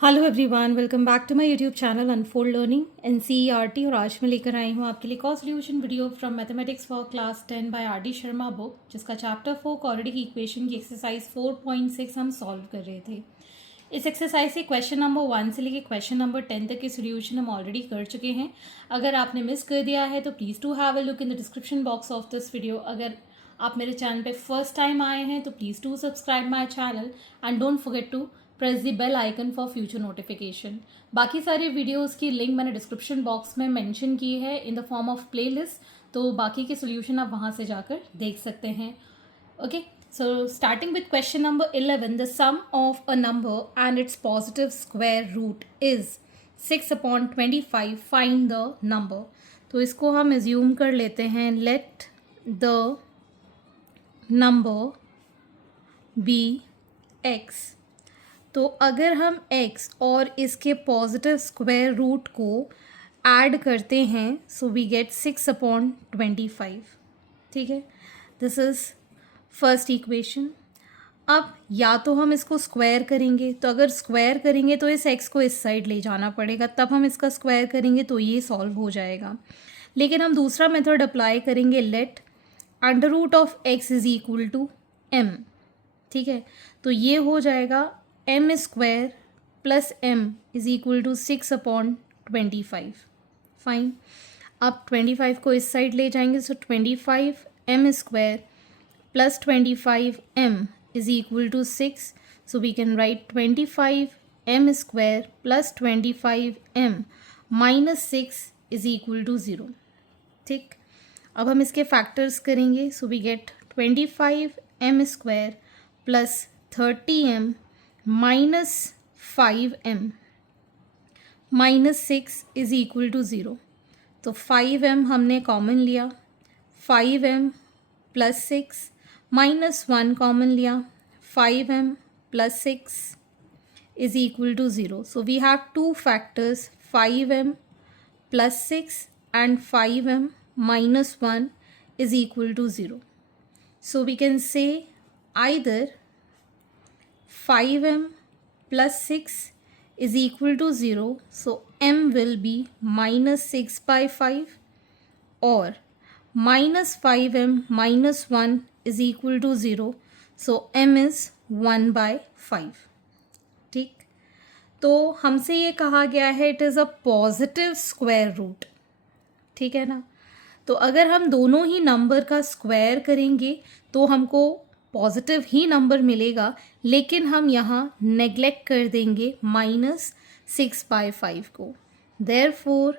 Hello everyone, welcome back to my YouTube channel unfold learning NCERT. और आज मैं लेकर आई हूँ आपके लिए cost solution video from mathematics for class 10 by R D Sharma book, जिसका चैप्टर 4 क्वाड्रेटिक इक्वेशन की एक्सरसाइज 4.6 हम सॉल्व कर रहे थे। इस एक्सरसाइज से क्वेश्चन नंबर 1 से लेकर क्वेश्चन नंबर 10 तक के सोल्यूशन हम ऑलरेडी कर चुके हैं। अगर आपने मिस कर दिया है तो please to have a look in the description box of this video. अगर आप मेरे चैनल पे फर्स्ट टाइम आए हैं तो please to subscribe my channel and don't forget to press the bell icon for future notification. बाकी सारी videos की लिंक मैंने डिस्क्रिप्शन बॉक्स में मेंशन की है in the form of playlist, तो बाकी के सोल्यूशन आप वहाँ से जाकर देख सकते हैं। Okay, so starting with question number 11, the sum of a number and its positive square root is 6/25. Find the number. तो इसको हम assume कर लेते हैं, let the number be x। तो अगर हम x और इसके पॉजिटिव स्क्वायर रूट को ऐड करते हैं सो वी गेट 6/25। ठीक है, दिस इज़ फर्स्ट इक्वेशन। अब या तो हम इसको स्क्वायर करेंगे, तो अगर स्क्वायर करेंगे तो इस x को इस साइड ले जाना पड़ेगा, तब हम इसका स्क्वायर करेंगे तो ये सॉल्व हो जाएगा। लेकिन हम दूसरा मेथड अप्लाई करेंगे, let under root of x is equal to m। ठीक है, तो ये हो जाएगा m square plus m is equal to 6/25। Fine, अब 25 को इस साइड ले जाएंगे, so 25m square plus 25m is equal to 6. So we can write 25m square plus 25m minus 6 is equal to 0. ठीक, अब हम इसके फैक्टर्स करेंगे, so we get 25m square plus 30m minus 5m minus 6 is equal to 0। तो 5m हमने common लिया, 5m plus 6 minus 1 common लिया, 5m plus 6 is equal to 0। So we have two factors, 5m plus 6 and 5m minus 1 is equal to 0। So we can say either 5m plus 6 is equal to 0, so m will be minus 6/5, or minus 5m minus 1 is equal to 0, so m is 1/5। ठीक, तो हमसे ये कहा गया है it is a positive square root. ठीक है ना, तो अगर हम दोनों ही नंबर का स्क्वायर करेंगे तो हमको पॉजिटिव ही नंबर मिलेगा, लेकिन हम यहाँ नेग्लेक्ट कर देंगे -6/5 को। Therefore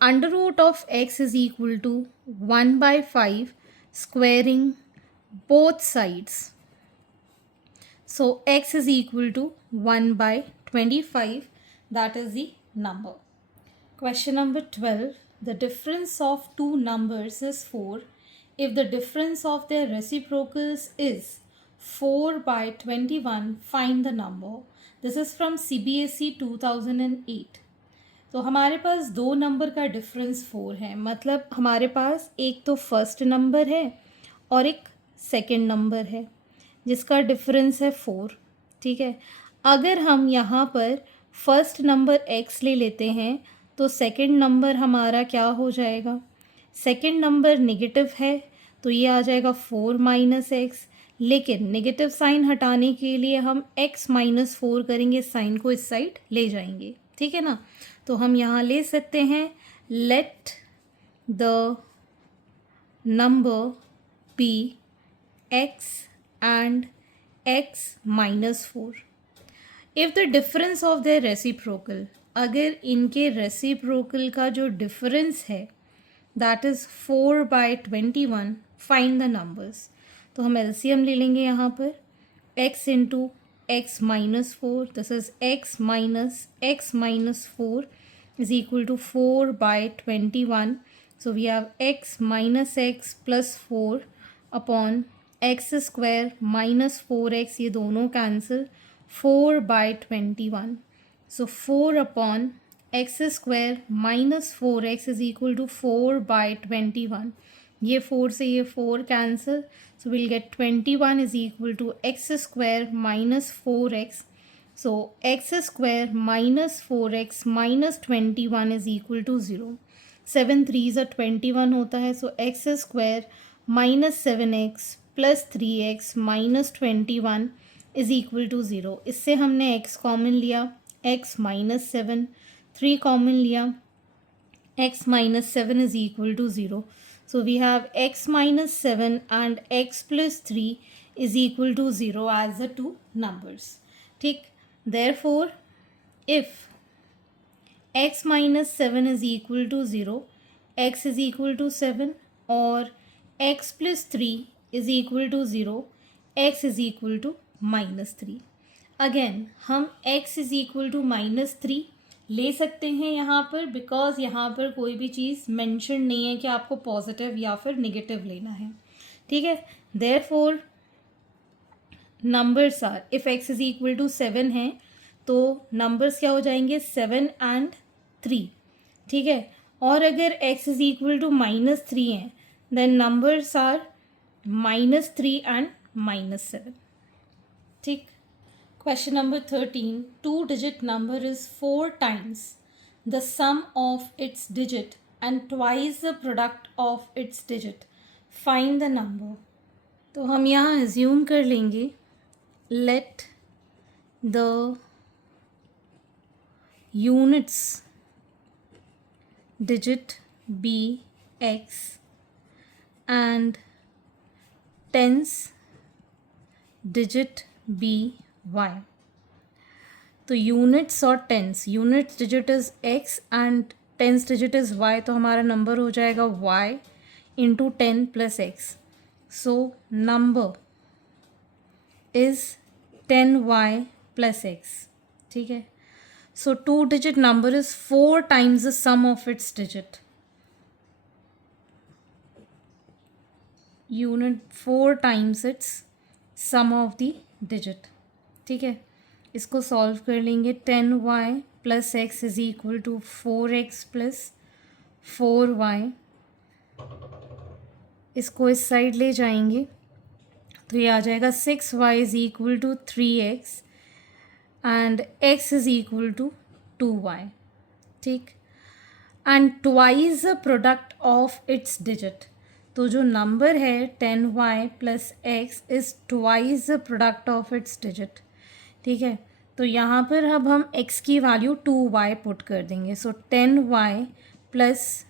under root of x is equal to 1/5 squaring both sides, so x is equal to 1/25, that is the number. Question number 12, the difference of two numbers is 4 if the difference of their reciprocals is 4/21. Find the number. This is from CBSE 2008. तो हमारे पास दो number का difference 4 है, मतलब हमारे पास एक तो first number है और एक सेकंड नंबर है जिसका डिफरेंस है 4। ठीक है, अगर हम यहाँ पर फर्स्ट नंबर x ले लेते हैं तो सेकंड नंबर हमारा क्या हो जाएगा, सेकंड नंबर नेगेटिव है तो ये आ जाएगा 4 माइनस एक्स, लेकिन नेगेटिव साइन हटाने के लिए हम x माइनस 4 करेंगे, साइन को इस साइड ले जाएंगे। ठीक है ना, तो हम यहाँ ले सकते हैं let the number be x and x minus 4 if the difference of the reciprocal, अगर इनके रेसिप्रोकल का जो डिफरेंस है that is 4/21, find the numbers. तो हम एलसीएम ले लेंगे यहाँ पर, x into x minus 4, this is x minus 4 is equal to 4/21। So we have x minus x plus 4 upon x square minus 4x, ये दोनों cancel, 4/21। So 4 upon x square minus 4x is equal to 4/21। ये 4 से ये 4 cancel, so will get 21 is equal to x square minus 4x। So x square minus 4x minus 21 is equal to 0. 7 3s are 21 होता है. So x square minus 7x plus 3x minus 21 is equal to 0. इससे हमने x common लिया, x minus 7, 3 common लिया, x minus 7 is equal to 0. So we have x minus 7 and x plus 3 is equal to 0 as the two numbers. ठीक. Therefore, if x minus 7 is equal to 0, x is equal to 7, or x plus 3 is equal to 0, x is equal to minus 3. Again, हम x is equal to minus 3 ले सकते हैं यहाँ पर, because यहाँ पर कोई भी चीज़ मेंशन नहीं है कि आपको पॉजिटिव या फिर नेगेटिव लेना है. ठीक है. Therefore numbers are, if x is equal to 7 है तो नंबर्स क्या हो जाएंगे, 7 and 3. ठीक है. और अगर x इज इक्वल टू -3 है देन नंबर्स आर -3 and -7. ठीक. Question number 13. Two-digit number is 4 times the sum of its digit and twice the product of its digit. Find the number. तो हम यहाँ assume कर लेंगे, let the units digit be x and tens digit be y. तो units और tens, units digit is x and tens digit is y, तो हमारा number हो जाएगा y into 10 plus x. So number is 10y plus x. ठीक है. So two digit number is 4 times the sum of its digit. Unit 4 times its sum of the digit. ठीक है. इसको solve कर लेंगे. 10y plus x is equal to 4x plus 4y. इसको इस side ले जाएंगे तो ये आ जाएगा 6y is equal to 3x and x is equal to 2y. ठीक. And twice the product of its digit. तो जो नंबर है 10y plus x is twice the product of its digit. ठीक है. तो यहाँ पर अब हम x की वैल्यू 2y पुट कर देंगे. So 10y plus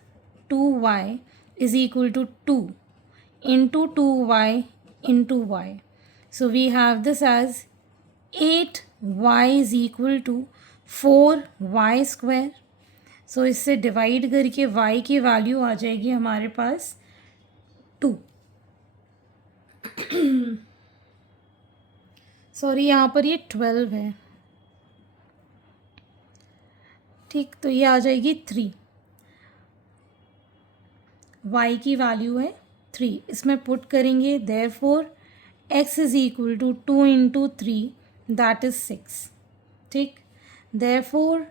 2y is equal to 2 into 2y into y. So we have this as 8y is equal to 4y square. So इससे डिवाइड करके y की वैल्यू आ जाएगी हमारे पास 2. सॉरी, यहाँ पर ये 12 है. ठीक. तो ये आ जाएगी 3. y की वैल्यू है 3. इसमें पुट करेंगे. Therefore x is equal to 2 into 3 that is 6. ठीक. Therefore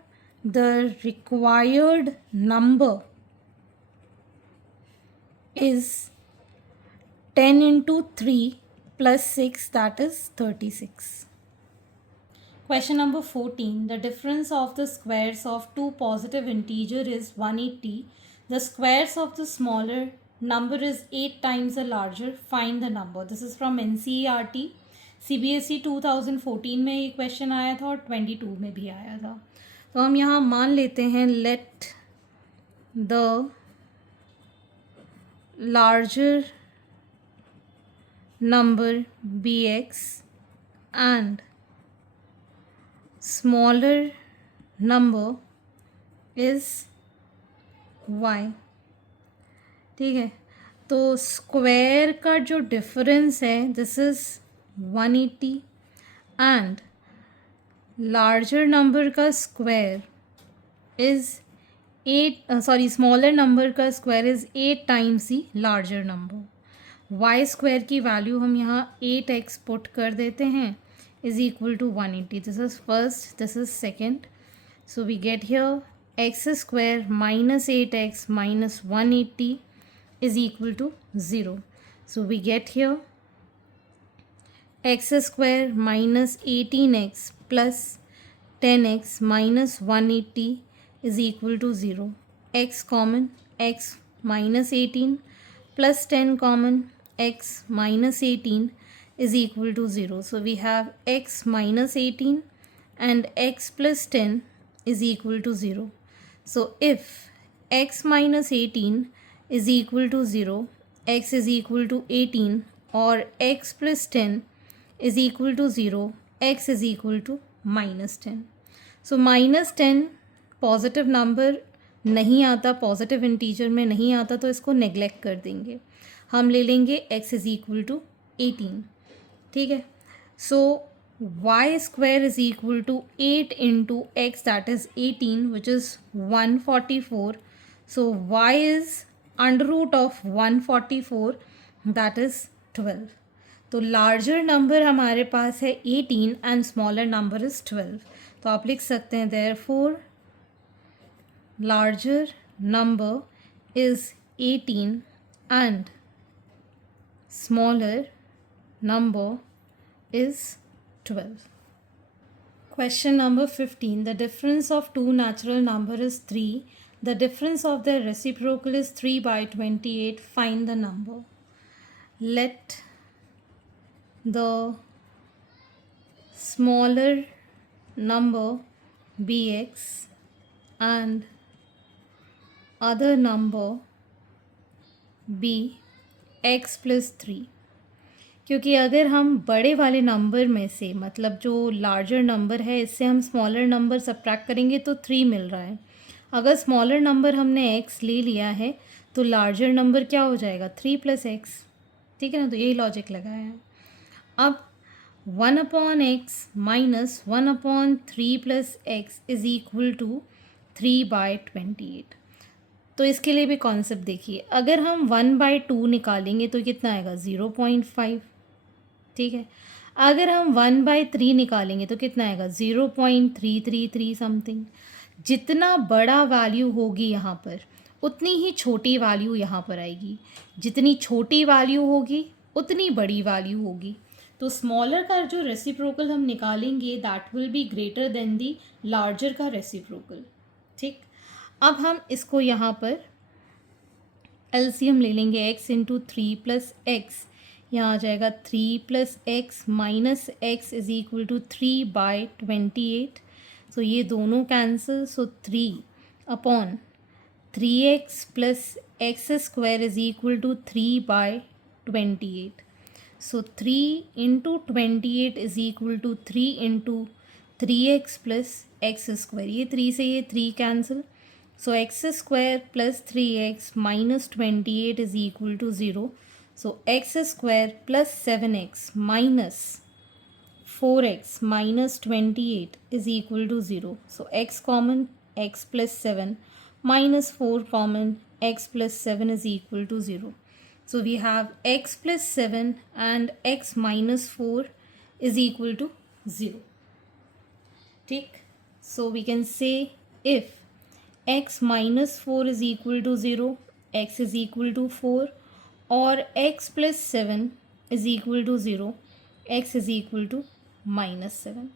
the required number is 10 into 3 plus 6, that is 36. Question number 14. The difference of the squares of two positive integer is 180. The squares of the smaller number is 8 times the larger. Find the number. This is from NCERT. CBSE 2014 में ये question आया था और 22 में भी आया था. तो हम यहाँ मान लेते हैं let the larger number be x and smaller number is y. ठीक है. तो स्क्वायर का जो डिफरेंस है this is 180 and larger number का square is 8, sorry smaller number का square is 8 times the larger number. y square की value हम यहाँ 8x पुट कर देते हैं is equal to 180. This is first, this is second. So we get here x square minus 8x minus 180 is equal to 0. So we get here x square minus 18x plus 10x minus 180 is equal to 0. X common, x minus 18 plus 10 common, x minus 18 is equal to 0. So we have x minus 18 and x plus 10 is equal to 0. So if x minus 18 is equal to 0, x is equal to 18 or x plus 10 is equal to 0, x is equal to minus 10. So minus 10 positive number नहीं आता, positive integer में नहीं आता, तो इसको neglect कर देंगे. हम ले लेंगे x इज़ इक्वल टू 18. ठीक है. So y square is equal to 8 into x that is 18 which is 144. So y is under root of 144 that is 12. तो लार्जर नंबर हमारे पास है 18 एंड स्मॉलर नंबर इज़ 12. तो आप लिख सकते हैं therefore larger number is 18 and smaller number is 12. Question number 15. The difference of two natural number is 3. The difference of their reciprocal is 3 by 28. Find the number. Let the smaller number be x and other number be x plus 3. क्योंकि अगर हम बड़े वाले number में से, मतलब जो larger number है, इससे हम स्मॉलर नंबर सब्ट्रैक्ट करेंगे तो 3 मिल रहा है. अगर स्मॉलर नंबर हमने x ले लिया है तो लार्जर नंबर क्या हो जाएगा, 3 प्लस एक्स. ठीक है ना. तो यही लॉजिक लगाया है. अब 1 upon x minus 1 upon 3 plus x is equal to 3 by 28. तो इसके लिए भी कॉन्सेप्ट देखिए. अगर हम 1/2 निकालेंगे तो कितना आएगा, 0.5. ठीक है. अगर हम 1/3 निकालेंगे तो कितना आएगा, 0.333 समथिंग. जितना बड़ा वैल्यू होगी यहाँ पर उतनी ही छोटी वैल्यू यहाँ पर आएगी. जितनी छोटी वैल्यू होगी उतनी बड़ी वैल्यू होगी. तो स्मॉलर का जो रेसिप्रोकल हम निकालेंगे that will be greater than the larger का रेसिप्रोकल. ठीक. अब हम इसको यहाँ पर एलसीएम ले लेंगे. x इंटू 3 प्लस एक्स, यहाँ आ जाएगा 3 plus x minus x is equal to 3 by 28. So ये दोनों cancel. So 3 upon 3x plus x square is equal to 3 by 28. So 3 into 28 is equal to 3 into 3x plus x square. ये 3 से ये 3 cancel. So x square plus 3x minus 28 is equal to 0. So x square plus 7x minus 4x minus 28 is equal to 0. So x common, x plus 7 minus 4 common, x plus 7 is equal to 0. So we have x plus 7 and x minus 4 is equal to 0. ठीक. So we can say if x minus 4 is equal to 0, x is equal to 4, और x plus 7 is equal to 0, x is equal to minus 7.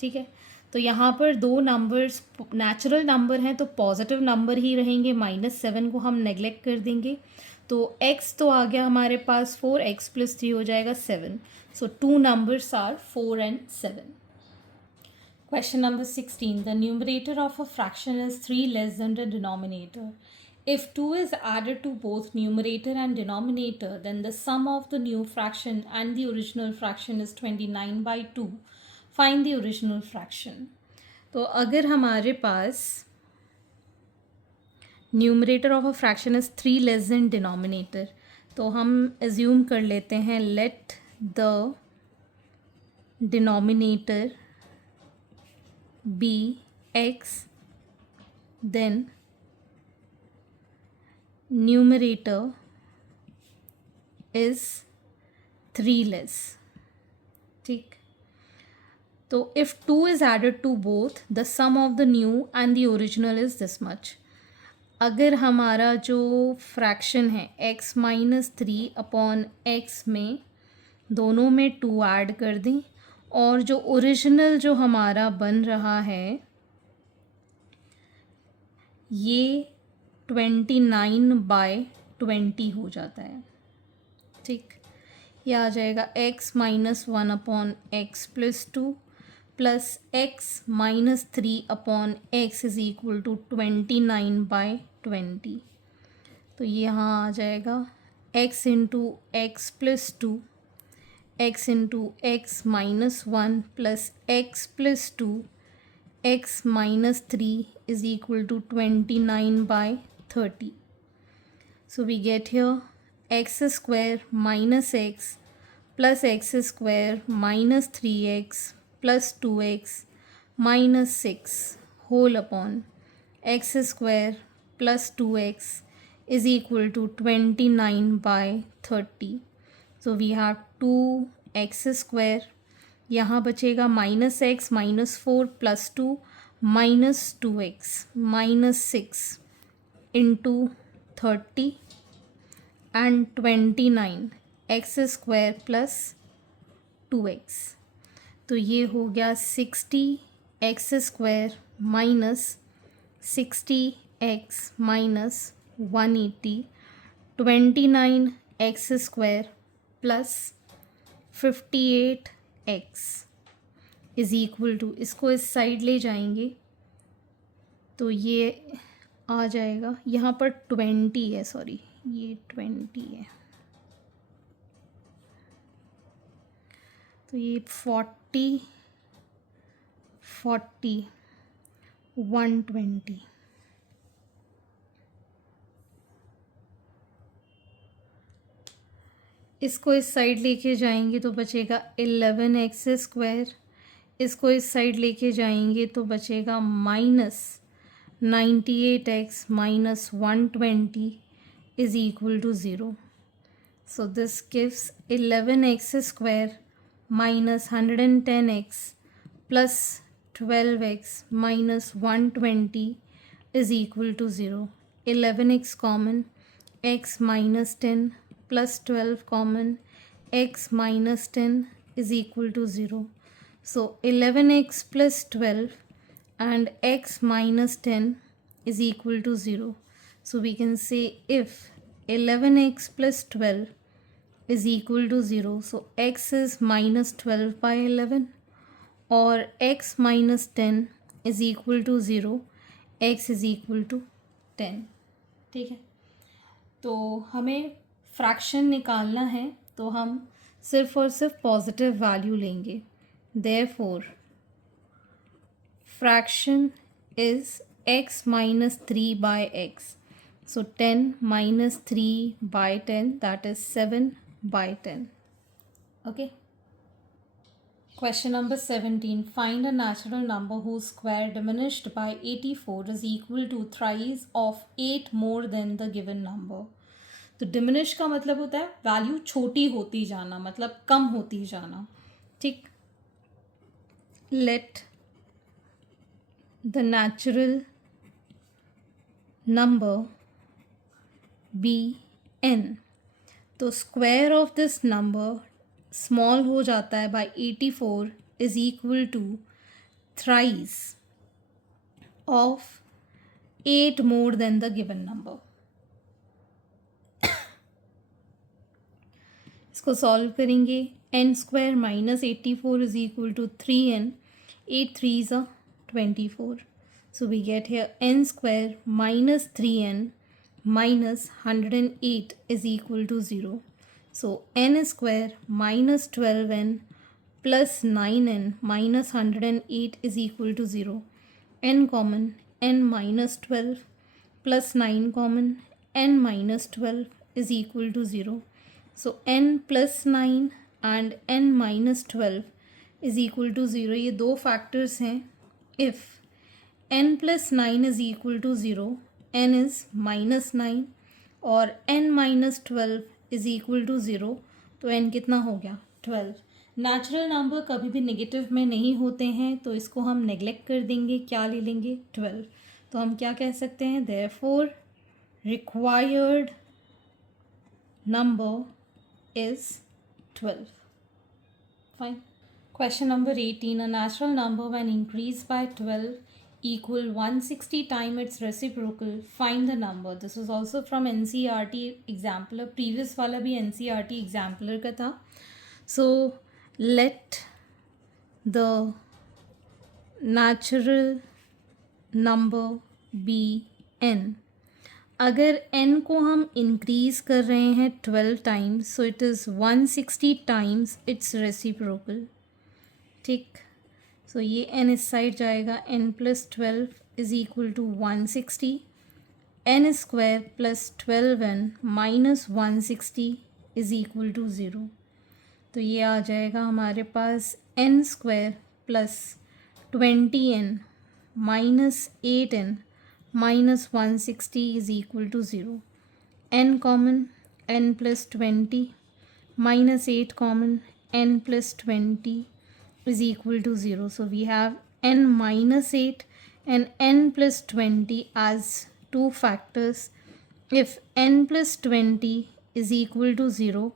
ठीक है. तो यहाँ पर दो numbers natural number हैं तो पॉजिटिव नंबर ही रहेंगे. -7 को हम नेग्लेक्ट कर देंगे. तो x तो आ गया हमारे पास 4, x प्लस 3 हो जाएगा 7. सो two numbers are 4 and 7. Question number 16. The numerator of a fraction is 3 less than the denominator. If 2 is added to both numerator and denominator, then the sum of the new fraction and the original fraction is 29/2. Find the original fraction. तो अगर हमारे पास numerator of a fraction is 3 less than denominator, तो हम assume कर लेते हैं let the denominator be x, then numerator is 3 less. ठीक. तो if 2 is added to both, the sum of the new and the original is this much. अगर हमारा जो फ्रैक्शन है x माइनस 3 अपॉन एक्स में दोनों में 2 ऐड कर दें और जो ओरिजिनल जो हमारा बन रहा है ये 29/20 हो जाता है। ठीक, ये आ जाएगा x minus 1/x+2 plus x minus 3/x is equal to 29/20। तो ये यहाँ आ जाएगा x into x+2 x into x minus 1 plus x+2 x minus 3 is equal to 29/30. So we get here x square minus x plus x square minus 3x plus 2x minus 6 whole upon x square plus 2x is equal to 29/30. So we have 2x square, यहाँ बचेगा -x -4 + 2 -2x -6 into 30 and 29 x square plus 2x। तो ये हो गया 60 x square minus 60 x minus 180 29 x square plus 58 x is equal to, इसको इस side ले जाएंगे तो ये आ जाएगा, यहाँ पर 20 है, सॉरी ये 20 है, तो ये 40 40 120। इसको इस साइड लेके जाएंगे तो बचेगा 11x स्क्वायर, इसको इस साइड लेके जाएंगे तो बचेगा -98x minus 120 is equal to 0। So this gives 11x square minus 110x plus 12x minus 120 is equal to 0। 11x common, x minus 10 plus 12 common, x minus 10 is equal to 0। So 11x plus 12 and x minus 10 is equal to 0. So we can say if 11x plus 12 is equal to 0, so x is minus 12/11 or x minus 10 is equal to 0, x is equal to 10। ठीक है, तो हमें fraction निकालना है तो हम सिर्फ और सिर्फ पॉजिटिव वैल्यू लेंगे। Therefore, fraction is x minus 3/x. So 10 minus 3/10, that is 7/10. Okay. Question number 17. Find a natural number whose square diminished by 84 is equal to thrice of 8 more than the given number. तो diminish का मतलब होता है value छोटी होती जाना, मतलब कम होती जाना। ठीक, let the natural number be n। तो square of this number small हो जाता है by 84 is equal to thrice of 8 more than the given number. इसको सॉल्व करेंगे, n square minus 84 is equal to 3n, 8 3s are 24. So we get here n square minus 3n minus 108 is equal to 0. So n square minus 12n plus 9n minus 108 is equal to 0. n common, n minus 12 plus 9 common, n minus 12 is equal to 0. So n plus 9 and n minus 12 is equal to 0। ये दो factors हैं। If n plus 9 is equal to 0, n is minus 9 और n minus 12 is equal to 0, तो n कितना हो गया 12। Natural number कभी भी नेगेटिव में नहीं होते हैं तो इसको हम नेग्लेक्ट कर देंगे, क्या ले लेंगे 12। तो हम क्या कह सकते हैं, therefore required number is 12। Fine. Question number 18. A natural number when increased by 12 equal 160 times its reciprocal. Find the number. This is also from NCERT exampler. Previous वाला भी NCERT exampler का था. So let the natural number be n. अगर n को हम increase कर रहे हैं 12 times, so it is 160 times its reciprocal. ठीक, सो ये n इस साइड जाएगा. n plus 12 is equal to 160. n square plus 12n minus 160 is equal to 0. तो ये आ जाएगा हमारे पास n square plus 20n minus 8n minus 160 is equal to 0. n common, n plus 20 minus 8 common, n plus 20 is equal to 0. So we have n minus 8 and n plus 20 as two factors. If n plus 20 is equal to 0,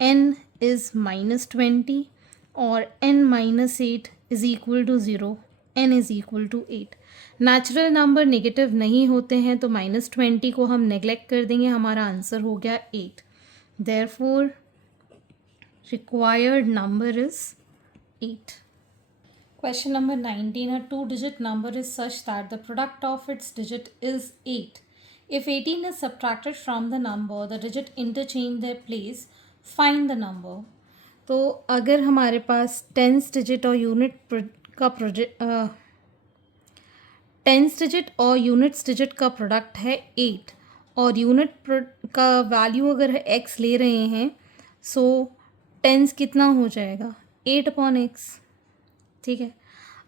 n is minus 20, or n minus 8 is equal to 0, n is equal to 8. Natural number negative नहीं होते हैं तो minus 20 को हम neglect कर देंगे. हमारा answer हो गया 8. Therefore required number is 8. Question number 19. A two-digit number is such that the product of its digit is 8. If 18 is subtracted from the number, the digit interchange their place. Find the number. तो अगर हमारे past tens digit और tens digit और units digit का product है 8 और unit का value अगर x ले रहे हैं, सो टेंस कितना हो जाएगा 8/x. ठीक है,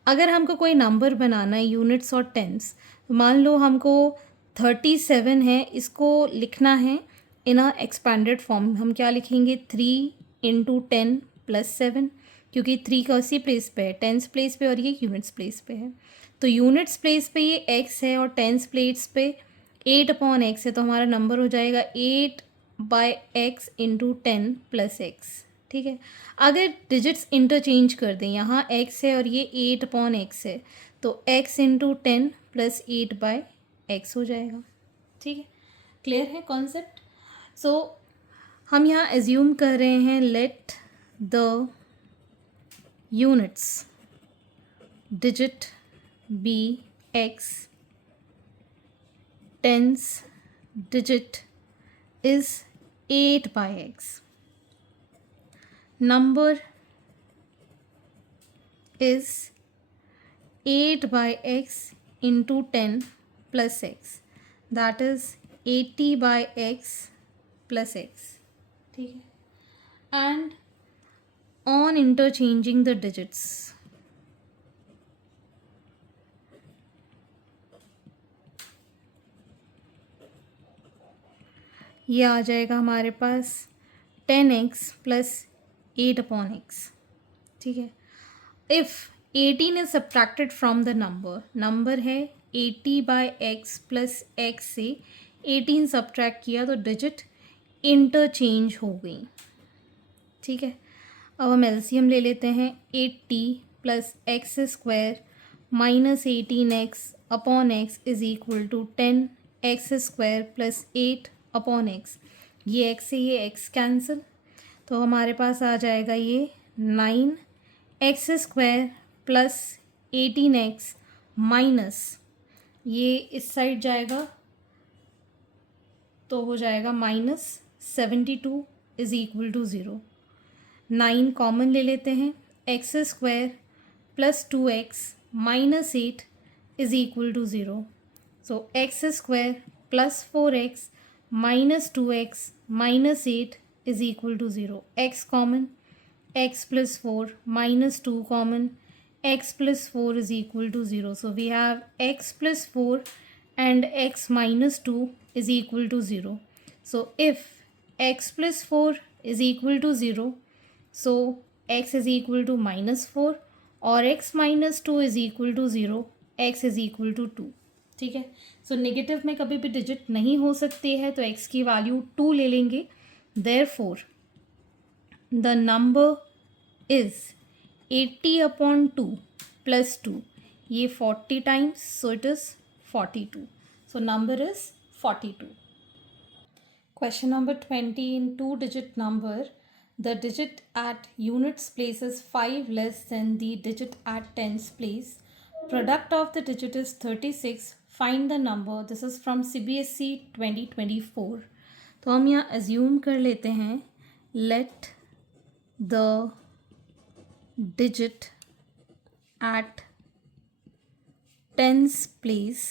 अगर हमको कोई नंबर बनाना है यूनिट्स और टेंस, मान लो हमको 37 है, इसको लिखना है इन अ एक्सपेंडेड फॉर्म. हम क्या लिखेंगे 3 × 10 + 7, क्योंकि 3 का उसी प्लेस पे है, टेंस प्लेस पे, और ये यूनिट्स प्लेस पे है. तो यूनिट्स प्लेस पे ये x है और टेंस प्लेस पे 8/x है. तो हमारा नंबर हो जाएगा 8/x × 10 + x. ठीक है, अगर डिजिट्स इंटरचेंज कर दें, यहाँ x है और ये 8/x है, तो x × 10 + 8/x हो जाएगा. ठीक है, क्लियर है कॉन्सेप्ट. सो हम यहाँ एज्यूम कर रहे हैं let the units digit be x, tens digit is 8/x. Number is 8/x × 10 + x. That is 80/x + x. ठीक है, and on interchanging the digits, ये आ जाएगा हमारे पास 10x + 8/x. ठीक है, if 18 is subtracted from the number है 80/x + x से 18 सब्ट्रैक्ट किया तो डिजिट इंटरचेंज हो गई. ठीक है, अब हम एलसीएम ले लेते हैं. 80 + x² minus 18x/x is equal to 10x² + 8/x. ये x से ये x कैंसिल, तो हमारे पास आ जाएगा ये 9x² + 18x माइनस ये इस साइड जाएगा तो हो जाएगा -72 इज़ इक्वल टू 0. 9 कॉमन ले लेते हैं. x² + 2x minus 8 is equal to 0. So x² + 4x minus 2x minus 8 is equal to 0. x common, x + 4 minus 2 common, x + 4 is equal to 0. So we have x + 4 and x - 2 is equal to 0. So if x + 4 is equal to 0, so x is equal to -4, और x - 2 is equal to 0, x is equal to 2. ठीक है, so negative में कभी भी digit नहीं हो सकती है, तो x की वैल्यू 2 ले लेंगे. Therefore, the number is 80/2 plus 2, ये 40 times, so it is 42. So number is 42. Question number 20. In 2-digit number, the digit at units place is 5 less than the digit at tens place. Product of the digit is 36. Find the number. This is from CBSE 2024. तो हम यहाँ assume कर लेते हैं, let the digit at tens place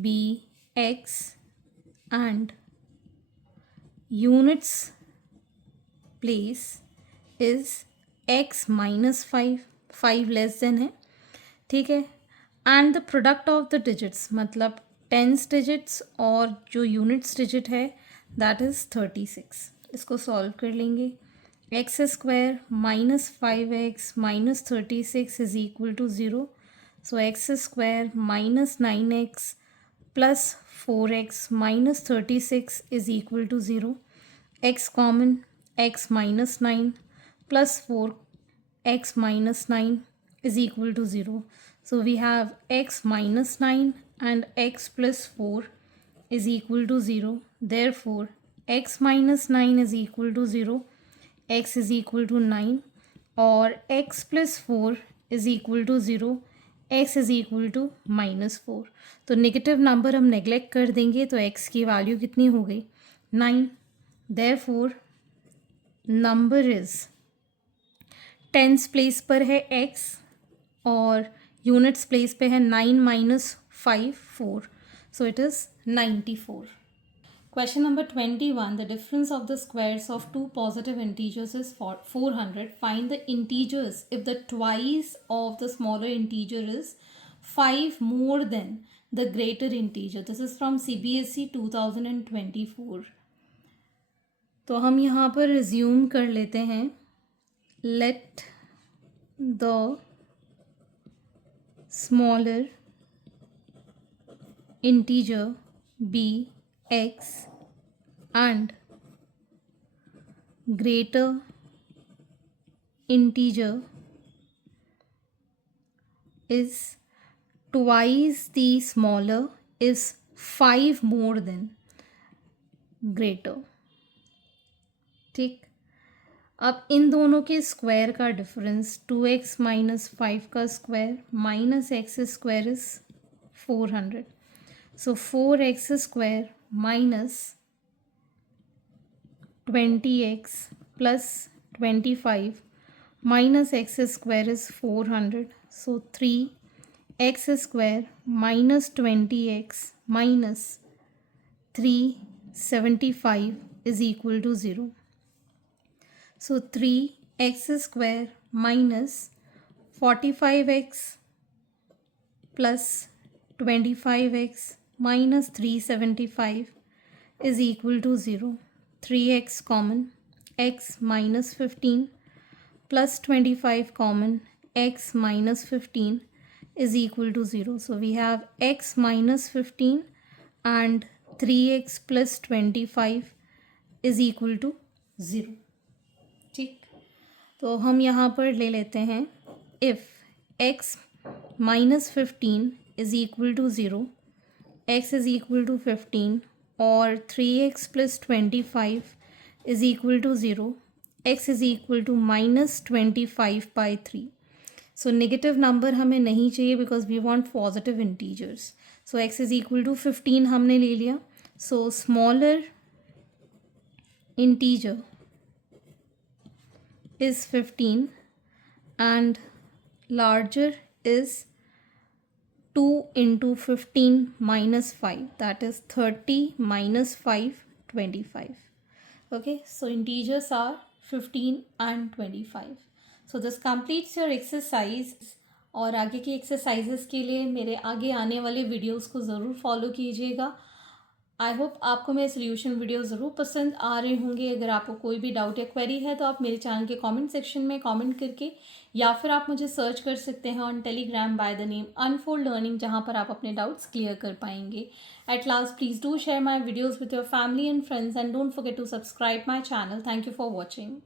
be x and units place is x minus 5, 5 less than है, ठीक है. And the product of the digits, मतलब टेंस डिजिट्स और जो यूनिट्स डिजिट है दैट इज़ 36. इसको सॉल्व कर लेंगे. X square minus 5x minus 36 is equal to 0. So x square minus 9x plus 4x minus 36 is equal to 0. x common, x minus 9 plus 4x minus 9 is equal to 0. So we have x minus 9 and x plus 4 is equal to 0. Therefore, x minus 9 is equal to 0, x is equal to 9, और x plus 4 is equal to 0, x is equal to minus 4. तो negative number हम neglect कर देंगे, तो x की value कितनी हो गई? 9. Therefore, number is tens place पर है x और यूनिट्स प्लेस पे है 9 minus 5, 4. So it is 94. Question number 21. The difference of the squares of two positive integers is 400. Find the integers if the twice of the smaller integer is 5 more than the greater integer. This is from CBSE 2024. तो हम यहाँ पर resume कर लेते हैं, let the smaller integer be x and greater integer is twice the smaller is 5 more than greater. ठीक. अब इन दोनों के स्क्वायर का डिफरेंस 2x माइनस 5 का square minus x square is 400. So 4x square minus 20x plus 25 minus x square is 400. So 3x square minus 20x minus 375 is equal to 0. So 3x square minus 45x plus 25x minus 375 is equal to 0. 3x common, x minus 15 plus 25 common, x minus 15 is equal to 0. So we have x minus 15 and 3x plus 25 is equal to 0. ठीक. तो हम यहाँ पर ले लेते हैं, if x minus 15 is equal to 0, x is equal to 15 और 3x plus 25 is equal to 0, x is equal to minus 25/3. So negative number हमें नहीं चाहिए because we want positive integers. So x is equal to 15 हमने ले लिया. So smaller integer is 15 and larger is 2 into 15 minus 5, that is 30 minus 5, 25. Okay, so integers are 15 and 25. So this completes your exercise. और आगे की exercises के लिए मेरे आगे आने वाले वीडियोस को ज़रूर फॉलो कीजिएगा. आई होप आपको मेरे सोल्यूशन वीडियो ज़रूर पसंद आ रहे होंगे. अगर आपको कोई भी डाउट या क्वेरी है तो आप मेरे चैनल के कमेंट सेक्शन में कमेंट करके, या फिर आप मुझे सर्च कर सकते हैं on Telegram by the name unfold learning, जहां पर आप अपने डाउट्स क्लियर कर पाएंगे. At last, please do share my videos with your family and friends and don't forget to subscribe my channel. Thank you for watching.